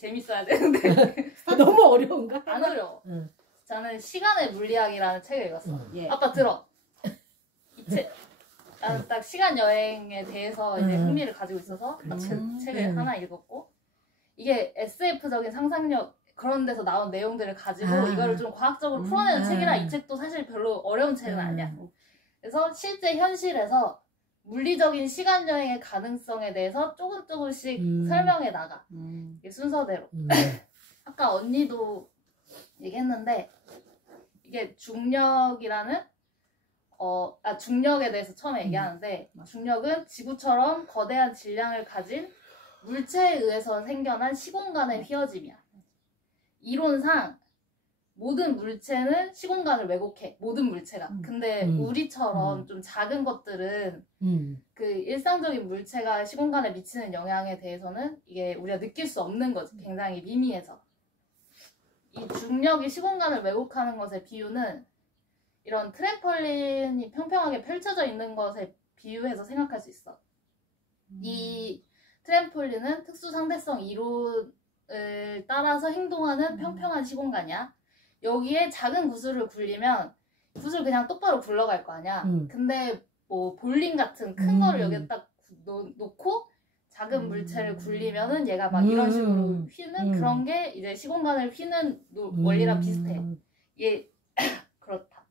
재밌어야 되는데 너무 어려운가? 안 어려워. 저는 시간의 물리학이라는 책을 읽었어. 예. 아빠 들어. 이 책. 나는 딱 시간 여행에 대해서 이제 흥미를 가지고 있어서 딱 책을 하나 읽었고, 이게 SF적인 상상력 그런 데서 나온 내용들을 가지고 이거를 좀 과학적으로 풀어내는 책이라 이 책도 사실 별로 어려운 책은 아니야. 그래서 실제 현실에서 물리적인 시간 여행의 가능성에 대해서 조금씩 설명해 나가. 이게 순서대로. 아까 언니도 얘기했는데 이게 중력이라는 중력에 대해서 처음에 얘기하는데, 중력은 지구처럼 거대한 질량을 가진 물체에 의해서 생겨난 시공간의 휘어짐이야. 이론상 모든 물체는 시공간을 왜곡해. 모든 물체가. 근데 우리처럼 좀 작은 것들은 그 일상적인 물체가 시공간에 미치는 영향에 대해서는 이게 우리가 느낄 수 없는 거지. 굉장히 미미해서. 이 중력이 시공간을 왜곡하는 것의 비유는 이런 트램펄린이 평평하게 펼쳐져 있는 것에 비유해서 생각할 수 있어. 이 트램폴린은 특수 상대성 이론을 따라서 행동하는 평평한 시공간이야. 여기에 작은 구슬을 굴리면 구슬 그냥 똑바로 굴러갈 거 아니야. 근데 뭐 볼링 같은 큰 거를 여기에 딱 놓고 작은 물체를 굴리면은 얘가 막 이런 식으로 휘는 그런 게 이제 시공간을 휘는 원리랑 비슷해. 이게 그렇다.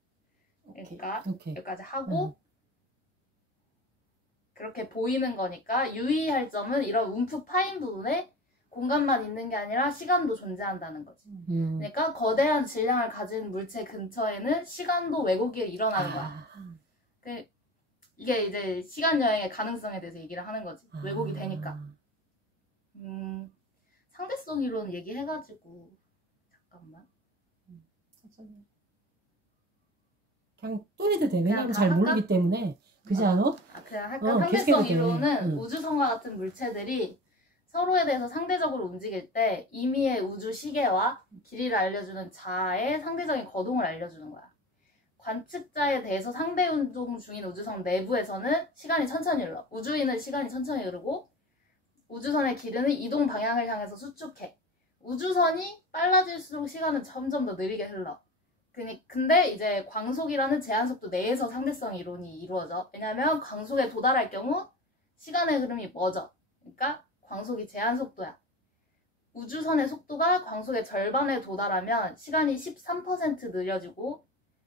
그러니까 여기까지 하고 그렇게 보이는 거니까 유의할 점은 이런 움푹 파인 부분에 공간만 있는 게 아니라 시간도 존재한다는 거지. 그러니까 거대한 질량을 가진 물체 근처에는 시간도 왜곡이 일어나는 거야. 이게 이제 시간 여행의 가능성에 대해서 얘기를 하는 거지. 왜곡이 되니까. 상대성 이론 얘기해가지고 잠깐만. 그냥 또 해도 돼. 왜냐면 잘 모르기 때문에. 그지 않아? 그냥 할까? 상대성 이론은 우주선과 같은 물체들이 서로에 대해서 상대적으로 움직일 때 임의의 우주 시계와 길이를 알려주는 자의 상대적인 거동을 알려주는 거야. 관측자에 대해서 상대 운동 중인 우주선 내부에서는 시간이 천천히 흘러. 우주인은 시간이 천천히 흐르고 우주선의 길이는 이동 방향을 향해서 수축해. 우주선이 빨라질수록 시간은 점점 더 느리게 흘러. 근데 이제 광속이라는 제한속도 내에서 상대성 이론이 이루어져. 왜냐면 광속에 도달할 경우 시간의 흐름이 멎어. 그러니까 광속이 제한속도야. 우주선의 속도가 광속의 절반에 도달하면 시간이 13% 느려지고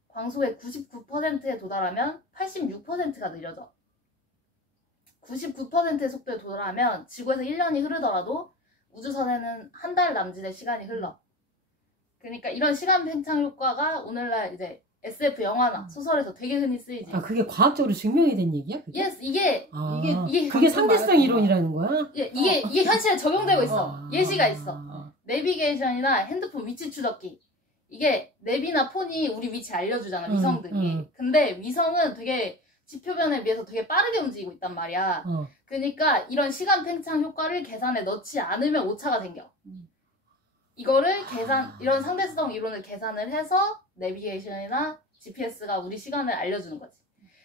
광속의 99%에 도달하면 86%가 느려져. 99%의 속도에 도달하면 지구에서 1년이 흐르더라도 우주선에는 한 달 남짓의 시간이 흘러. 그러니까 이런 시간 팽창 효과가 오늘날 이제 SF 영화나 소설에서 되게 흔히 쓰이지. 그게 과학적으로 증명이 된 얘기야? 그게? Yes, 이게 그게 상대성 이론이라는 거야? 예, 이게 현실에 적용되고 있어. 예시가 있어. 내비게이션이나 핸드폰 위치 추적기. 이게 내비나 폰이 우리 위치 알려주잖아, 위성들이. 근데 위성은 되게 지표면에 비해서 되게 빠르게 움직이고 있단 말이야. 그러니까 이런 시간 팽창 효과를 계산에 넣지 않으면 오차가 생겨. 이거를 이런 상대성 이론을 계산을 해서 내비게이션이나 GPS가 우리 시간을 알려주는 거지.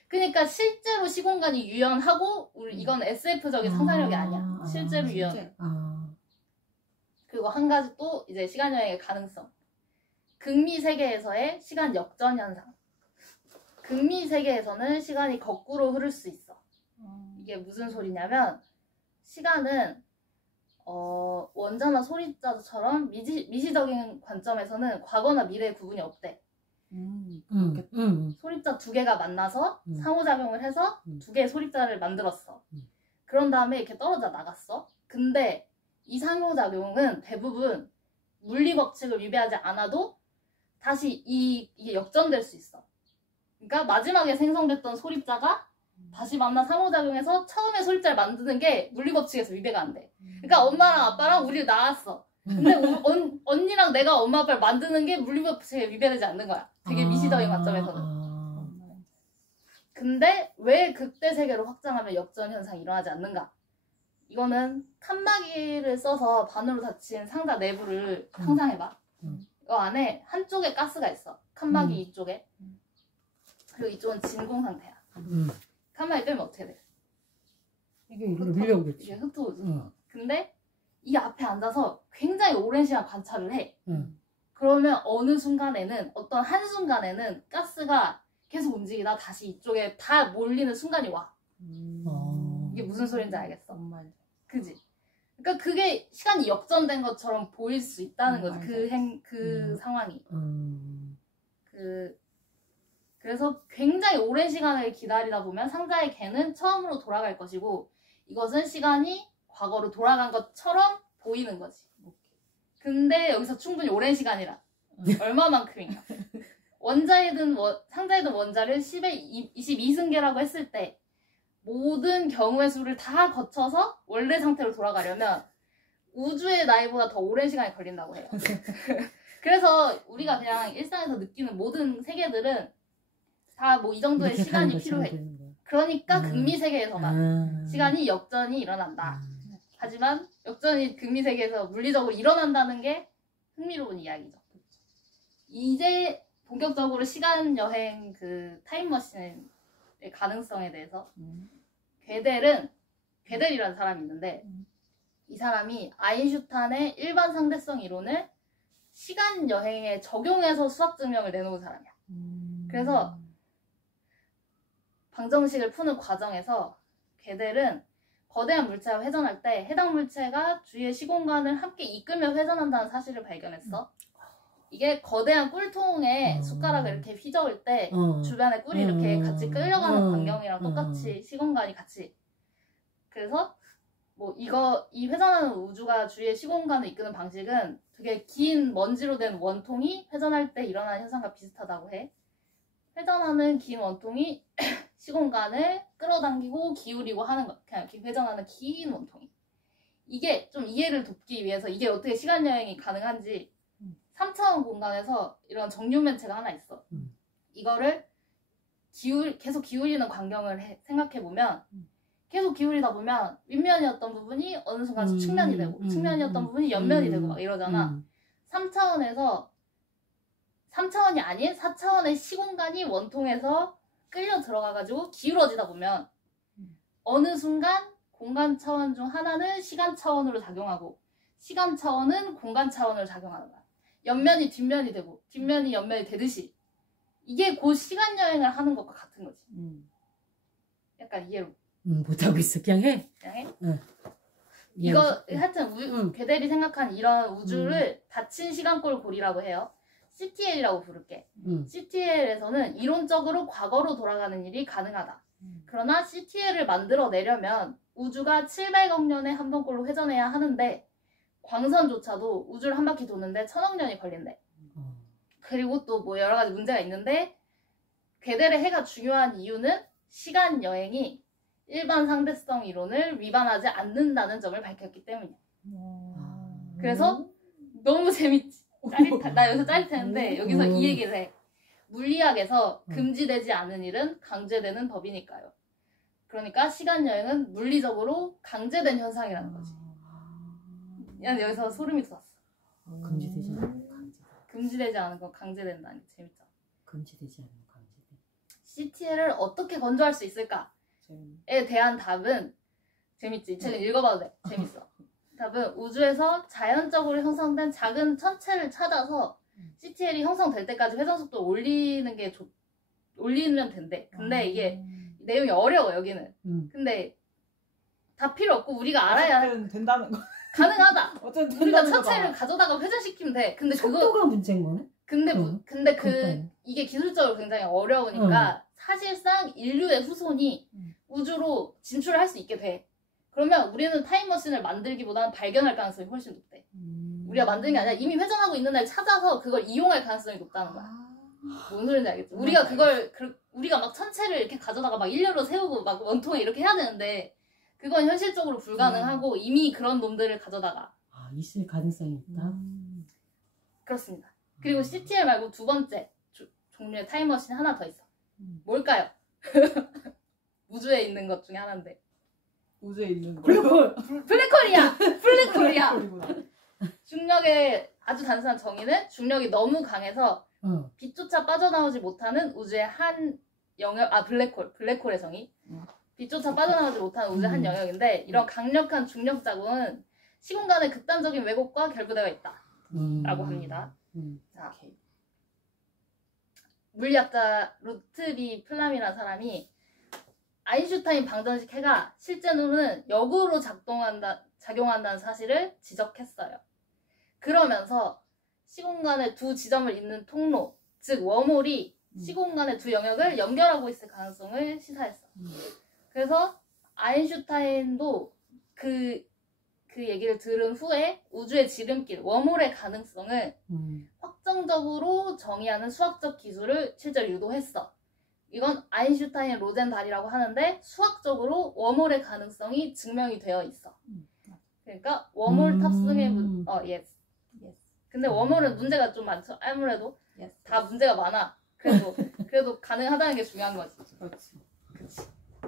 그러니까 실제로 시공간이 유연하고 이건 SF적인 상상력이 아니야. 실제로 유연해. 그리고 한 가지 또 이제 시간 여행의 가능성. 극미 세계에서의 시간 역전 현상. 극미 세계에서는 시간이 거꾸로 흐를 수 있어. 이게 무슨 소리냐면 시간은 원자나 소리자처럼 미시적인 관점에서는 과거나 미래의 구분이 없대. 소립자 두 개가 만나서 상호작용을 해서 두 개의 소립자를 만들었어. 그런 다음에 이렇게 떨어져 나갔어. 근데 이 상호작용은 대부분 물리 법칙을 위배하지 않아도 다시 이게 역전될 수 있어. 그러니까 마지막에 생성됐던 소립자가 다시 만나 상호작용해서 처음에 소립자를 만드는 게 물리 법칙에서 위배가 안 돼. 그러니까 엄마랑 아빠랑 우리 낳았어. 근데 언니랑 내가 엄마 아빠를 만드는 게 물리 법칙에 위배되지 않는 거야. 되게 미시적인 관점에서는. 근데 왜 극대 세계로 확장하면 역전 현상이 일어나지 않는가? 이거는 칸막이를 써서 반으로 닫힌 상자 내부를 상상해봐. 이 안에 한쪽에 가스가 있어. 칸막이 이쪽에. 그리고 이쪽은 진공 상태야. 칸막이 빼면 어떻게 돼? 이게 밀려오겠지. 이게 흩어오지. 근데 이 앞에 앉아서 굉장히 오랜 시간 관찰을 해. 응. 그러면 어느 순간에는 어떤 한순간에는 가스가 계속 움직이다 다시 이쪽에 다 몰리는 순간이 와. 이게 무슨 소린지 알겠어? 정말. 그지? 그러니까 그게 시간이 역전된 것처럼 보일 수 있다는 거지. 그 상황이. 그래서 굉장히 오랜 시간을 기다리다 보면 상자의 개는 처음으로 돌아갈 것이고 이것은 시간이 과거로 돌아간 것처럼 보이는 거지. 근데 여기서 충분히 오랜 시간이라. 얼마만큼인가? 상자이든 원자를 10의 22승계라고 했을 때 모든 경우의 수를 다 거쳐서 원래 상태로 돌아가려면 우주의 나이보다 더 오랜 시간이 걸린다고 해요. 그래서 우리가 그냥 일상에서 느끼는 모든 세계들은 다 뭐 이 정도의 시간이 필요해. 그러니까 극미 세계에서만 시간이 역전이 일어난다. 하지만 역전이 극미 세계에서 물리적으로 일어난다는 게 흥미로운 이야기죠. 이제 본격적으로 시간 여행 그 타임머신의 가능성에 대해서 괴델이라는 사람이 있는데 이 사람이 아인슈타인의 일반 상대성 이론을 시간 여행에 적용해서 수학 증명을 내놓은 사람이야. 그래서 방정식을 푸는 과정에서 괴델은 거대한 물체가 회전할 때 해당 물체가 주위의 시공간을 함께 이끌며 회전한다는 사실을 발견했어. 이게 거대한 꿀통에 숟가락을 이렇게 휘저을 때 주변에 꿀이 이렇게 같이 끌려가는 광경이랑 똑같이 시공간이 같이. 그래서 뭐 이 회전하는 우주가 주위의 시공간을 이끄는 방식은 되게 긴 먼지로 된 원통이 회전할 때 일어나는 현상과 비슷하다고 해. 회전하는 긴 원통이 시공간을 끌어당기고 기울이고 하는 거. 그냥 이렇게 회전하는 긴 원통이. 이게 좀 이해를 돕기 위해서 이게 어떻게 시간 여행이 가능한지 3차원 공간에서 이런 정류면체가 하나 있어. 이거를 계속 기울이는 광경을 생각해보면 계속 기울이다 보면 윗면이었던 부분이 어느 순간 측면이 되고 측면이었던 부분이 옆면이 되고 막 이러잖아. 3차원이 아닌 4차원의 시공간이 원통에서 끌려 들어가가지고 기울어지다 보면 어느 순간 공간 차원 중 하나는 시간 차원으로 작용하고 시간 차원은 공간 차원으로 작용하는 거야. 옆면이 뒷면이 되고 뒷면이 옆면이 되듯이 이게 곧 시간 여행을 하는 것과 같은 거지. 약간 이해로. 못하고 있어. 그냥 해. 그냥 해? 응. 이거 하여튼 괴델이 생각한 이런 우주를 닫힌 시간골 고리라고 해요. CTL이라고 부를게. CTL에서는 이론적으로 과거로 돌아가는 일이 가능하다. 그러나 CTL을 만들어내려면 우주가 700억 년에 한 번꼴로 회전해야 하는데 광선조차도 우주를 한 바퀴 도는데 1000억 년이 걸린대. 그리고 또 뭐 여러 가지 문제가 있는데 괴델의 해가 중요한 이유는 시간 여행이 일반 상대성 이론을 위반하지 않는다는 점을 밝혔기 때문이야. 그래서 너무 재밌지. 나 여기서 짜릿했는데 여기서 이 얘기를 해. 물리학에서 금지되지 않은 일은 강제되는 법이니까요. 그러니까 시간 여행은 물리적으로 강제된 현상이라는 거지. 난 여기서 소름이 돋았어. 금지되지 않는 건 강제. 금지되지 않은 건 강제된다는 게 재밌잖아. 금지되지 않는 건 강제돼. CTL을 어떻게 건조할 수 있을까에 대한 답은 재밌지. 이 책은 읽어봐도 돼. 재밌어. 답은 우주에서 자연적으로 형성된 작은 천체를 찾아서 CTL이 형성될 때까지 회전 속도 올리면 된대. 근데 이게 내용이 어려워 여기는. 근데 다 필요 없고 우리가 알아야 된다는 거. 가능하다. 어쨌든 우리가 된다는 천체를 거다. 가져다가 회전시키면 돼. 근데 속도가 문제인 거네? 근데 이게 기술적으로 굉장히 어려우니까 사실상 인류의 후손이 우주로 진출을 할 수 있게 돼. 그러면 우리는 타임머신을 만들기보다는 발견할 가능성이 훨씬 높대. 우리가 만드는 게 아니라 이미 회전하고 있는 날 찾아서 그걸 이용할 가능성이 높다는 거야. 뭔 소리인지 알겠지? 우리가 막 천체를 이렇게 가져다가 막 일렬로 세우고 막 원통에 이렇게 해야 되는데 그건 현실적으로 불가능하고 이미 그런 놈들을 가져다가 있을 가능성이 있다. 그렇습니다. 그리고 CTL 말고 두 번째 종류의 타임머신 하나 더 있어. 뭘까요? 우주에 있는 것 중에 하나인데. 우주에 있는 거. 블랙홀이야. 블랙홀이야. 중력의 아주 단순한 정의는 중력이 너무 강해서 빛조차 빠져나오지 못하는 우주의 한 영역, 블랙홀의 정의. 빛조차 빠져나오지 못하는 우주의 한 영역인데 이런 강력한 중력 자국은 시공간의 극단적인 왜곡과 결부되어 있다. 라고 합니다. 자, 오케이. 물리학자 루트비 플람이라는 사람이 아인슈타인 방정식 해가 실제로는 역으로 작용한다는 사실을 지적했어요. 그러면서 시공간의 두 지점을 잇는 통로, 즉 웜홀이 시공간의 두 영역을 연결하고 있을 가능성을 시사했어. 그래서 아인슈타인도 그 얘기를 들은 후에 우주의 지름길, 웜홀의 가능성을 확정적으로 정의하는 수학적 기술을 실제로 유도했어. 이건 아인슈타인 로젠 다리라고 하는데 수학적으로 웜홀의 가능성이 증명이 되어 있어. 그러니까 웜홀 탑승의 yes. 근데 웜홀은 문제가 좀 많죠. 아무래도 다 문제가 많아. 그래도 가능하다는 게 중요한 거지. 그렇지.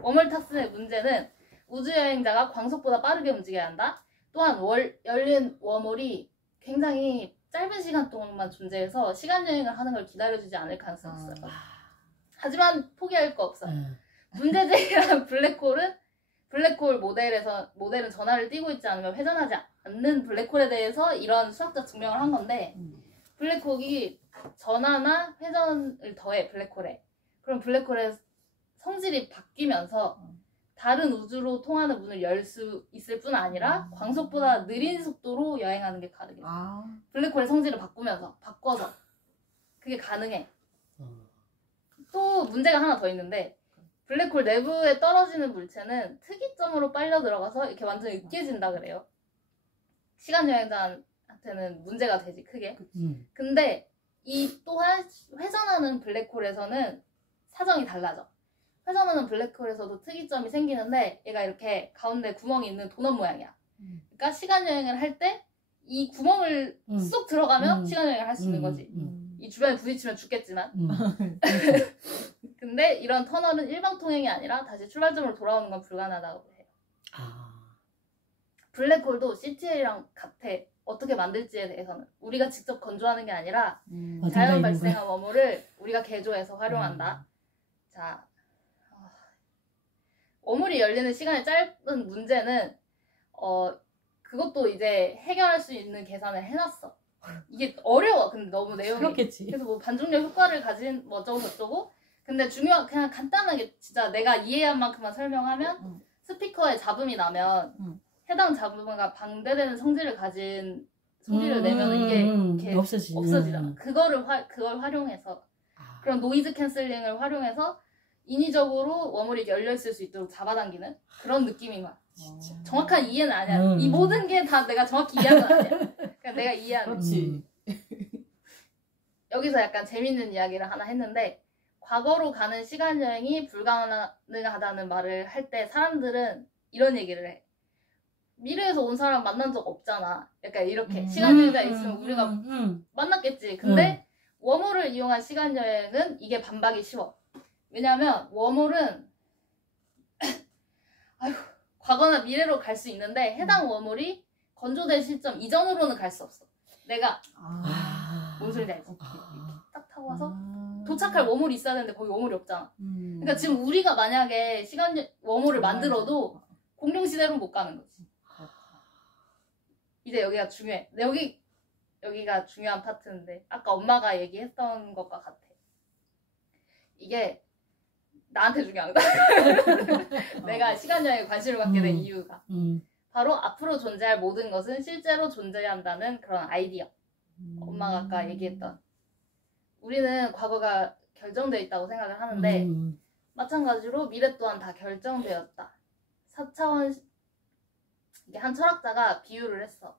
웜홀 탑승의 문제는 우주 여행자가 광속보다 빠르게 움직여야 한다. 또한 열린 웜홀이 굉장히 짧은 시간 동안만 존재해서 시간 여행을 하는 걸 기다려주지 않을 가능성이 있어요. 하지만 포기할 거 없어. 문제제기한 블랙홀 모델은 전하를 띄고 있지 않으면 회전하지 않는 블랙홀에 대해서 이런 수학적 증명을 한 건데 블랙홀이 전하나 회전을 더해 블랙홀에. 그럼 블랙홀의 성질이 바뀌면서 다른 우주로 통하는 문을 열 수 있을 뿐 아니라 광속보다 느린 속도로 여행하는 게 가능해. 블랙홀의 성질을 바꿔서 그게 가능해. 또 문제가 하나 더 있는데 블랙홀 내부에 떨어지는 물체는 특이점으로 빨려 들어가서 이렇게 완전히 으깨진다 그래요. 시간 여행자한테는 문제가 되지 크게. 근데 이 또한 회전하는 블랙홀에서는 사정이 달라져. 회전하는 블랙홀에서도 특이점이 생기는데 얘가 이렇게 가운데 구멍이 있는 도넛 모양이야. 그러니까 시간 여행을 할 때 이 구멍을 쏙 들어가면 시간 여행을 할 수 있는 거지. 이 주변에 부딪히면 죽겠지만. 근데 이런 터널은 일방 통행이 아니라 다시 출발점으로 돌아오는 건 불가능하다고 해요. 블랙홀도 CTL이랑 같아. 어떻게 만들지에 대해서는 우리가 직접 건조하는 게 아니라 자연 발생한 웜홀을 우리가 개조해서 활용한다. 자, 웜홀이 열리는 시간이 짧은 문제는 그것도 이제 해결할 수 있는 계산을 해놨어. 이게 어려워. 근데 너무 내용이. 그렇겠지. 그래서 뭐 반중력 효과를 가진 뭐 어쩌고 저쩌고. 근데 그냥 간단하게 진짜 내가 이해한 만큼만 설명하면 스피커에 잡음이 나면 해당 잡음과 방대되는 성질을 가진 소리를 내면 이게 이렇게 없어지잖아. 그걸 활용해서 그런 노이즈 캔슬링을 활용해서 인위적으로 웜홀이 열려있을 수 있도록 잡아당기는 그런 느낌인 거야. 진짜. 정확한 이해는 아니야. 이 모든 게 다 내가 정확히 이해한 건 아니야. 그냥 내가 이해하는. 그렇지. 여기서 약간 재밌는 이야기를 하나 했는데 과거로 가는 시간 여행이 불가능하다는 말을 할 때 사람들은 이런 얘기를 해. 미래에서 온 사람 만난 적 없잖아. 약간 이렇게 시간 여행자 있으면 우리가 만났겠지. 근데 웜홀을 이용한 시간 여행은 이게 반박이 쉬워. 왜냐면 웜홀은 과거나 미래로 갈 수 있는데 해당 웜홀이 건조된 시점 이전으로는 갈 수 없어. 내가 뭔 소리인지 알지? 딱 타고 와서 도착할 웜홀이 있어야 되는데 거기 웜홀이 없잖아. 그러니까 지금 우리가 만약에 웜홀을 만들어도 공룡시대로는 못 가는 거지. 이제 여기가 중요해. 여기가 중요한 파트인데 아까 엄마가 얘기했던 것과 같아. 이게 나한테 중요한 거야. 내가 시간 여행에 관심을 갖게 된 이유가 바로 앞으로 존재할 모든 것은 실제로 존재한다는 그런 아이디어. 엄마가 아까 얘기했던 우리는 과거가 결정되어 있다고 생각을 하는데 마찬가지로 미래 또한 다 결정되었다. 4차원 이게 한 철학자가 비유를 했어.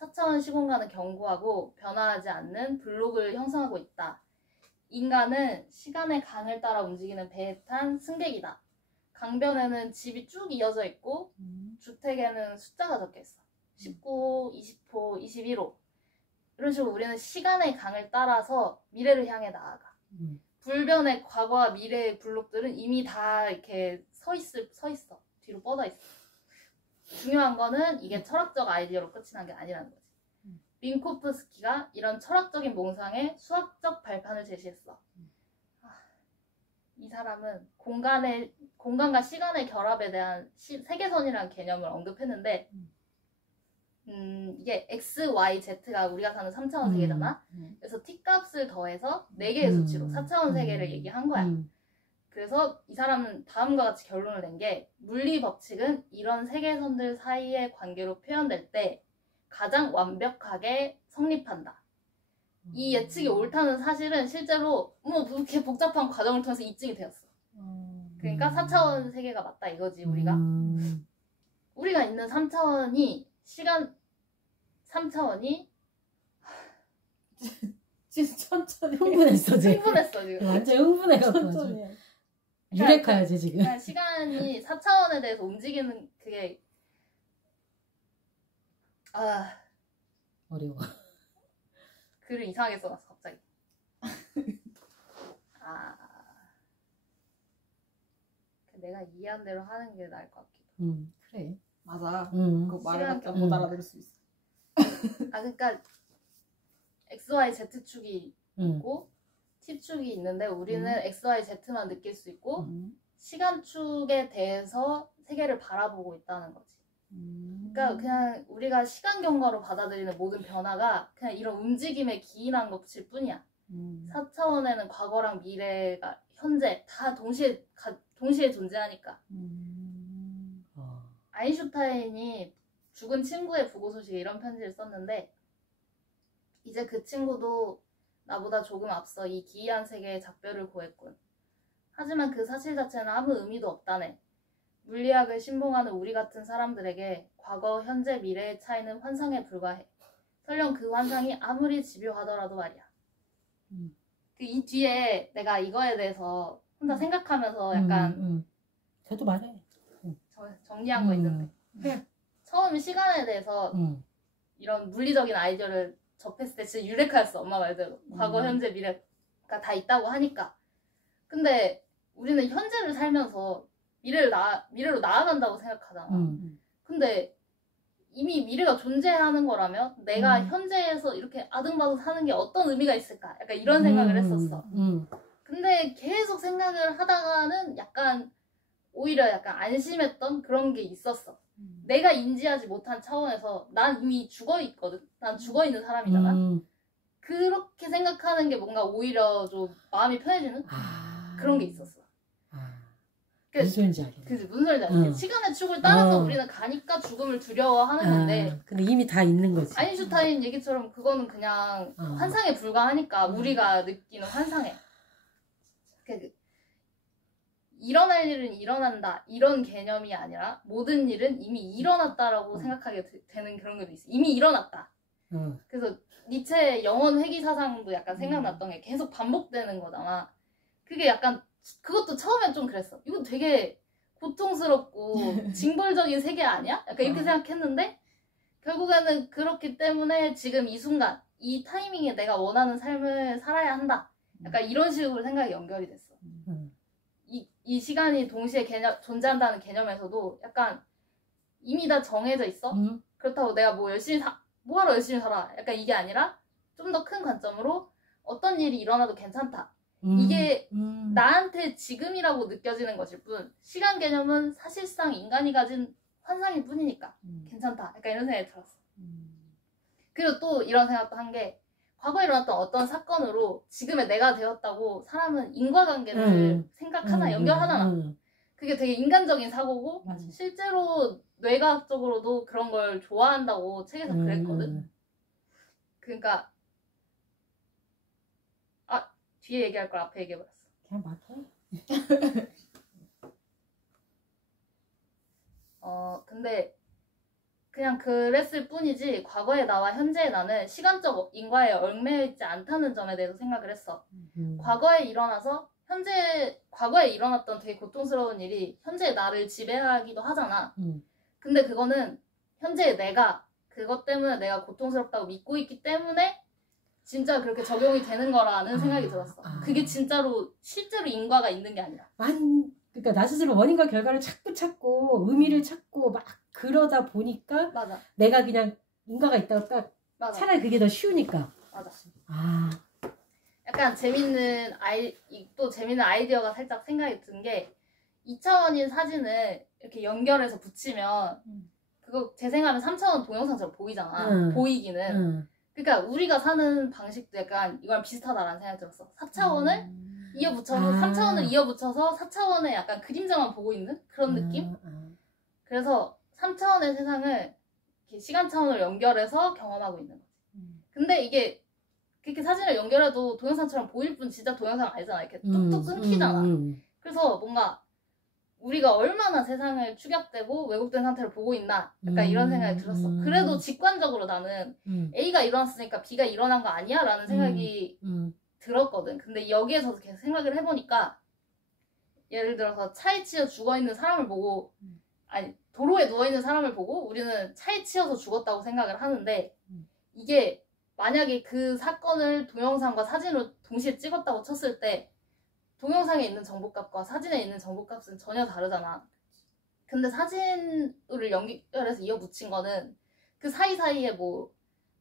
4차원 시공간은 견고하고 변화하지 않는 블록을 형성하고 있다. 인간은 시간의 강을 따라 움직이는 배에 탄 승객이다. 강변에는 집이 쭉 이어져 있고 주택에는 숫자가 적혀있어. 19, 20호, 21호. 이런 식으로 우리는 시간의 강을 따라서 미래를 향해 나아가. 불변의 과거와 미래의 블록들은 이미 다 이렇게 서 있어. 뒤로 뻗어 있어. 중요한 거는 이게 철학적 아이디어로 끝이 난 게 아니라는 거지. 민코프스키가 이런 철학적인 몽상에 수학적 발판을 제시했어. 이 사람은 공간과 시간의 결합에 대한 세계선이라는 개념을 언급했는데 이게 X, Y, Z가 우리가 사는 3차원 세계잖아. 그래서 T값을 더해서 4개의 수치로 4차원 세계를 얘기한 거야. 그래서 이 사람은 다음과 같이 결론을 낸 게 물리 법칙은 이런 세계선들 사이의 관계로 표현될 때 가장 완벽하게 성립한다. 이 예측이 옳다는 사실은 실제로 뭐 그렇게 복잡한 과정을 통해서 입증이 되었어. 그러니까 4차원 세계가 맞다 이거지 우리가. 우리가 있는 3차원이 시간 3차원이 진짜 천천히. 흥분했어 지금. 흥분했어 지금. 완전 흥분해갖고 천천히. 아주. 유레카야지 지금. 그러니까 시간이 4차원에 대해서 움직이는 그게 어려워. 글을 이상하게 써놨어 갑자기. 내가 이해한 대로 하는 게 나을 것 같기도. 그래. 맞아. 그거 말해봤자 못 알아들을 수 있어. 그러니까 X, Y, Z 축이 있고 T 축이 있는데 우리는 X, Y, Z만 느낄 수 있고 시간 축에 대해서 세계를 바라보고 있다는 거지. 그러니까 그냥 우리가 시간 경과로 받아들이는 모든 변화가 그냥 이런 움직임에 기인한 것일 뿐이야. 4차원에는 과거랑 미래가 현재 다 동시에 존재하니까. 아인슈타인이 죽은 친구의 부고 소식에 이런 편지를 썼는데 이제 그 친구도 나보다 조금 앞서 이 기이한 세계의 작별을 고했군. 하지만 그 사실 자체는 아무 의미도 없다네. 물리학을 신봉하는 우리 같은 사람들에게 과거, 현재, 미래의 차이는 환상에 불과해. 설령 그 환상이 아무리 집요하더라도 말이야. 이 뒤에 내가 이거에 대해서 혼자 생각하면서 약간 저도 말해. 정리한 거 있는데 처음 시간에 대해서 이런 물리적인 아이디어를 접했을 때 진짜 유레카였어. 엄마 말대로 과거, 현재, 미래가 다 있다고 하니까. 근데 우리는 현재를 살면서 미래로 나아간다고 생각하잖아. 근데 이미 미래가 존재하는 거라면 내가 현재에서 이렇게 아등바등 사는 게 어떤 의미가 있을까? 약간 이런 생각을 했었어. 근데 계속 생각을 하다가는 오히려 약간 안심했던 그런 게 있었어. 내가 인지하지 못한 차원에서 난 이미 죽어 있거든. 난 죽어 있는 사람이잖아. 그렇게 생각하는 게 뭔가 오히려 좀 마음이 편해지는 그런 게 있었어. 무슨 소리인지 알겠네. 그치, 무슨 소리인지 알겠네. 시간의 축을 따라서 우리는 가니까 죽음을 두려워하는 건데. 근데 이미 다 있는 거지. 아인슈타인 얘기처럼 그거는 그냥 환상에 불과하니까 우리가 느끼는 환상에. 일어날 일은 일어난다 이런 개념이 아니라 모든 일은 이미 일어났다라고 생각하게 되는 그런 것도 있어. 이미 일어났다. 그래서 니체의 영원 회귀 사상도 약간 생각났던 게 계속 반복되는 거잖아. 그게 약간 그것도 처음엔 좀 그랬어. 이거 되게 고통스럽고 징벌적인 세계 아니야? 약간 이렇게 생각했는데 결국에는 그렇기 때문에 지금 이 순간 이 타이밍에 내가 원하는 삶을 살아야 한다. 약간 이런 식으로 생각이 연결이 됐어. 이 시간이 동시에 존재한다는 개념에서도 약간 이미 다 정해져 있어. 그렇다고 내가 뭐하러 열심히 살아. 약간 이게 아니라 좀 더 큰 관점으로 어떤 일이 일어나도 괜찮다. 이게 나한테 지금이라고 느껴지는 것일 뿐 시간 개념은 사실상 인간이 가진 환상일 뿐이니까 괜찮다. 약간 이런 생각이 들었어. 그리고 또 이런 생각도 한 게 과거에 일어났던 어떤 사건으로 지금의 내가 되었다고 사람은 인과관계를 생각하나 연결하나 그게 되게 인간적인 사고고 실제로 뇌과학적으로도 그런 걸 좋아한다고 책에서 그랬거든. 그러니까 뒤에 얘기할 걸 앞에 얘기해버렸어. 그냥 막 해. 근데 그냥 그랬을 뿐이지 과거의 나와 현재의 나는 시간적 인과에 얽매여 있지 않다는 점에 대해서 생각을 했어. 과거에 일어났던 되게 고통스러운 일이 현재의 나를 지배하기도 하잖아. 근데 그거는 현재의 내가 그것 때문에 내가 고통스럽다고 믿고 있기 때문에 진짜 그렇게 적용이 되는 거라는 생각이 들었어. 그게 실제로 인과가 있는 게 아니라. 그러니까 나 스스로 원인과 결과를 자꾸 찾고 의미를 찾고 막 그러다 보니까 맞아. 내가 그냥 인과가 있다고 맞아. 차라리 그게 더 쉬우니까. 맞아. 약간 재밌는 아이디어가 살짝 생각이 든 게 2차원인 사진을 이렇게 연결해서 붙이면 그거 재생하면 3차원 동영상처럼 보이잖아. 보이기는. 그러니까 우리가 사는 방식도 약간 이거랑 비슷하다라는 생각이 들었어. 4차원을 이어붙여서 3차원을 이어붙여서 4차원의 약간 그림자만 보고 있는 그런 느낌? 그래서 3차원의 세상을 이렇게 시간 차원을 연결해서 경험하고 있는 거지. 근데 이게 그렇게 사진을 연결해도 동영상처럼 보일 뿐 진짜 동영상 아니잖아. 이렇게 뚝뚝 끊기잖아. 그래서 뭔가 우리가 얼마나 세상을 축약되고 왜곡된 상태를 보고 있나 약간 이런 생각이 들었어. 그래도 직관적으로 나는 A가 일어났으니까 B가 일어난 거 아니야? 라는 생각이 들었거든. 근데 여기에서 계속 생각을 해보니까 예를 들어서 차에 치여 죽어있는 사람을 보고 아니 도로에 누워있는 사람을 보고 우리는 차에 치여서 죽었다고 생각을 하는데 이게 만약에 그 사건을 동영상과 사진으로 동시에 찍었다고 쳤을 때 동영상에 있는 정보값과 사진에 있는 정보값은 전혀 다르잖아. 근데 사진을 연결해서 이어붙인 거는 그 사이사이에 뭐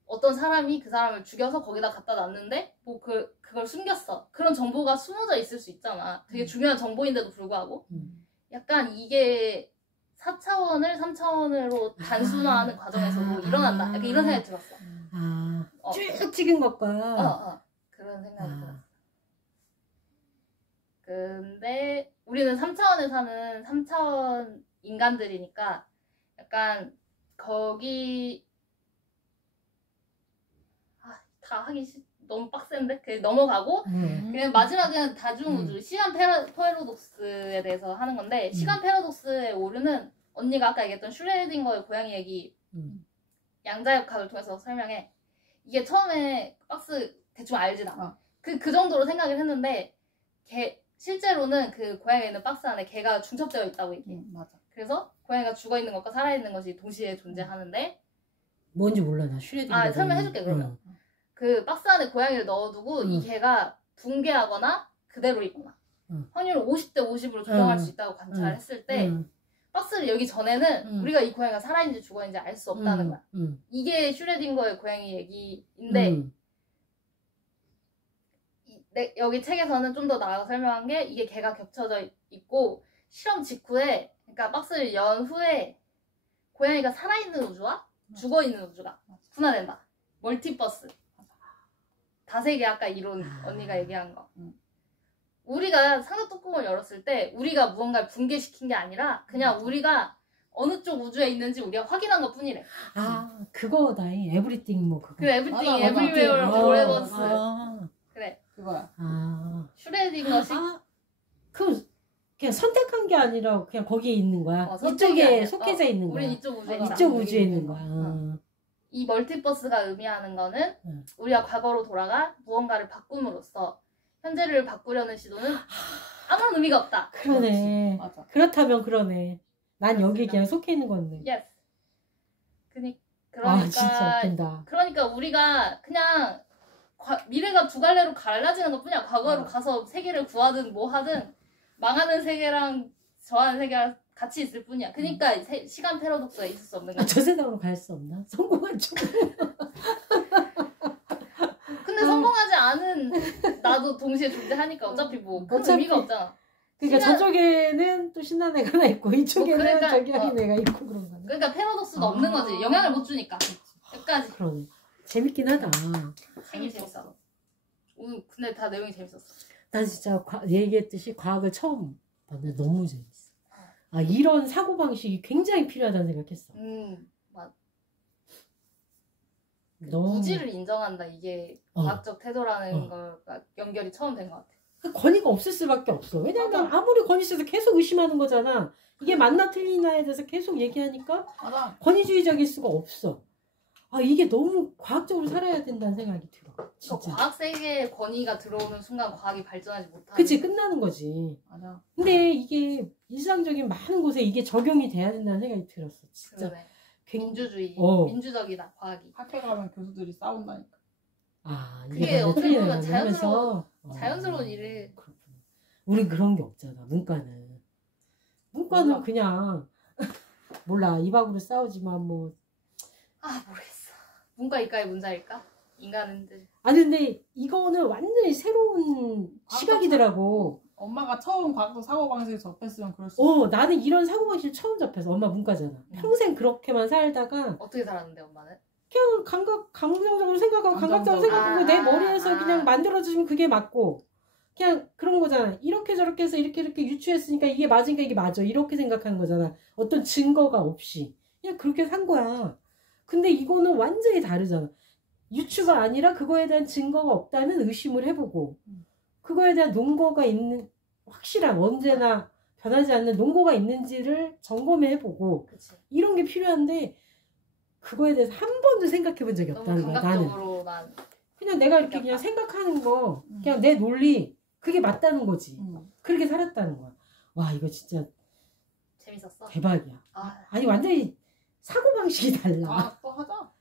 어떤 사람이 그 사람을 죽여서 거기다 갖다 놨는데 뭐 그걸 숨겼어. 그런 정보가 숨어져 있을 수 있잖아. 되게 중요한 정보인데도 불구하고 약간 이게 4차원을 3차원으로 단순화하는 과정에서도 일어난다. 약간 이런 생각이 들었어. 쭉 찍은 것과 그런 생각이 들었어. 근데 우리는 3차원에 사는 3차원 인간들이니까 약간 거기 다 하기 너무 빡센데? 그냥 넘어가고 그냥 마지막은 다중우주 시간 패러독스에 대해서 하는 건데 시간 패러독스의 오류는 언니가 아까 얘기했던 슈레딩거의 고양이 얘기 양자역학을 통해서 설명해. 이게 처음에 박스 대충 알지 나. 그 정도로 생각을 했는데 실제로는 그 고양이에 있는 박스 안에 개가 중첩되어 있다고 얘기해. 맞아. 그래서 고양이가 죽어있는 것과 살아있는 것이 동시에 존재하는데 뭔지 몰라 나 슈레딩거. 설명해줄게 그러면. 그 박스 안에 고양이를 넣어두고 이 개가 붕괴하거나 그대로 있거나 확률을 50대 50으로 조정할 수 있다고 관찰했을 때 박스를 열기 전에는 우리가 이 고양이가 살아있는지 죽어있는지 알 수 없다는 거야. 이게 슈레딩거의 고양이 얘기인데 여기 책에서는 좀 더 나아가 설명한 게 이게 개가 겹쳐져 있고 실험 직후에 그러니까 박스를 연 후에 고양이가 살아있는 우주와 죽어있는 우주가 분화된다. 멀티버스. 다세계 아까 이론 언니가 얘기한 거. 우리가 상자 뚜껑을 열었을 때 우리가 무언가를 붕괴시킨 게 아니라 그냥 우리가 어느 쪽 우주에 있는지 우리가 확인한 것 뿐이래. 그거다. 에브리띵 뭐 그거. 그래 에브리띵 에브리웨어 포레버스. 그래. 그거야. 슈레딩거식. 그냥 선택한 게 아니라 그냥 거기에 있는 거야. 이쪽에 속해져 있는 거야. 우린 이쪽 우주에 이쪽 우주에 있는 거야. 이 멀티버스가 의미하는 거는 우리가 과거로 돌아가 무언가를 바꿈으로써 현재를 바꾸려는 시도는 아무런 의미가 없다. 그러네. 맞아. 그렇다면 그러네. 난 여기 그냥 속해 있는 건데. Yes. 그러니까 진짜 웃긴다. 그러니까 우리가 그냥 미래가 두 갈래로 갈라지는 것뿐이야. 과거로 가서 세계를 구하든 뭐 하든 망하는 세계랑 저하는 세계랑 같이 있을 뿐이야. 그러니까 시간 패러독스가 있을 수 없는 거야. 저 세상으로 갈 수 없나? 성공한 쪽. 근데 성공하지 않은 나도 동시에 존재하니까 어차피 뭐 큰 의미가 없잖아. 그러니까 저쪽에는 또 신난 애가 하나 있고 이쪽에는 그러니까, 저기 하는 애가 있고 그런 거네. 그러니까 패러독스도 없는 거지. 영향을 못 주니까. 끝까지. 그러네. 재밌긴 하다. 책이 재밌어. 오늘 근데 다 내용이 재밌었어. 난 진짜 얘기했듯이 과학을 처음 봤는데 너무 재밌어. 이런 사고방식이 굉장히 필요하다는 생각했어. 맞아. 너무... 무지를 인정한다. 이게 과학적 태도라는 거가 연결이 처음 된 것 같아. 권위가 없을 수밖에 없어. 왜냐면 아무리 권위 있어도 계속 의심하는 거잖아. 이게 맞나 틀리나에 대해서 계속 얘기하니까 권위주의적일 수가 없어. 이게 너무 과학적으로 살아야 된다는 생각이 들어. 진짜. 과학 세계에 권위가 들어오는 순간 과학이 발전하지 못하는. 그치, 끝나는 거지. 맞아. 근데 이게 일상적인 많은 곳에 이게 적용이 돼야 된다는 생각이 들었어. 진짜. 그러네. 민주주의, 민주적이다 과학이. 학교 가면 교수들이 싸운다니까. 그게 어떻게 보면 자연스러운 일을. 우린 그런 게 없잖아. 문과는 몰라. 그냥 몰라. 입학으로 싸우지만 뭐. 모르겠어. 문과 이과의 문제일까? 인간들. 근데 이거는 완전히 새로운 시각이더라고. 엄마가 처음 과학도 사고방식을 접했으면 그럴 수 있어. 나는 이런 사고방식 처음 접해서 엄마 문과잖아. 평생 그렇게만 살다가 어떻게 살았는데 엄마는? 그냥 감정적으로 생각하고 감각적으로 생각하고 내 머리에서 그냥 만들어주면 그게 맞고 그냥 그런 거잖아. 이렇게 저렇게 해서 이렇게 유추했으니까 이게 맞으니까 이게 맞아. 이렇게 생각하는 거잖아. 어떤 증거가 없이. 그냥 그렇게 산 거야. 근데 이거는 완전히 다르잖아. 유추가 아니라 그거에 대한 증거가 없다는 의심을 해보고 그거에 대한 논거가 있는 확실한 언제나 변하지 않는 논거가 있는지를 점검해보고 그치. 이런 게 필요한데 그거에 대해서 한 번도 생각해 본 적이 너무 없다는 거야 나는. 감각적으로만. 그냥 내가 이렇게 그냥 생각하는 거 그냥 내 논리 그게 맞다는 거지. 그렇게 살았다는 거야. 와 이거 진짜 재밌었어? 대박이야. 아니 완전히 사고방식이 달라. 과학도 하자.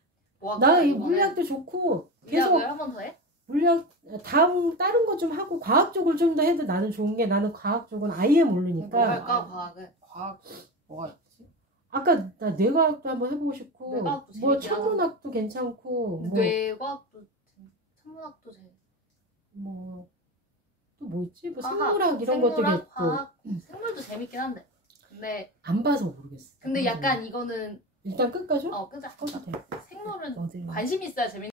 나 이 물리학도 좋고 계속 물리학을 한 번 더 해? 물리학 다른 거 좀 하고 과학 쪽을 좀 더 해도 나는 좋은 게 나는 과학 쪽은 아예 모르니까. 뭐 할까 과학을? 과학 뭐가 있지? 아까 나 뇌과학도 한번 해보고 싶고 뇌과학도 뭐 재밌긴 천문학도 괜찮고 뭐 뇌과학도 천문학도 뭐 또 뭐 있지? 뭐 과학, 생물학 이런 것들이 있고 과학, 생물도 재밌긴 한데 근데 안 봐서 모르겠어. 약간 이거는 일단 끝까지? 끄자. 꺼도 돼. 생물은 어디? 관심 있어야 재밌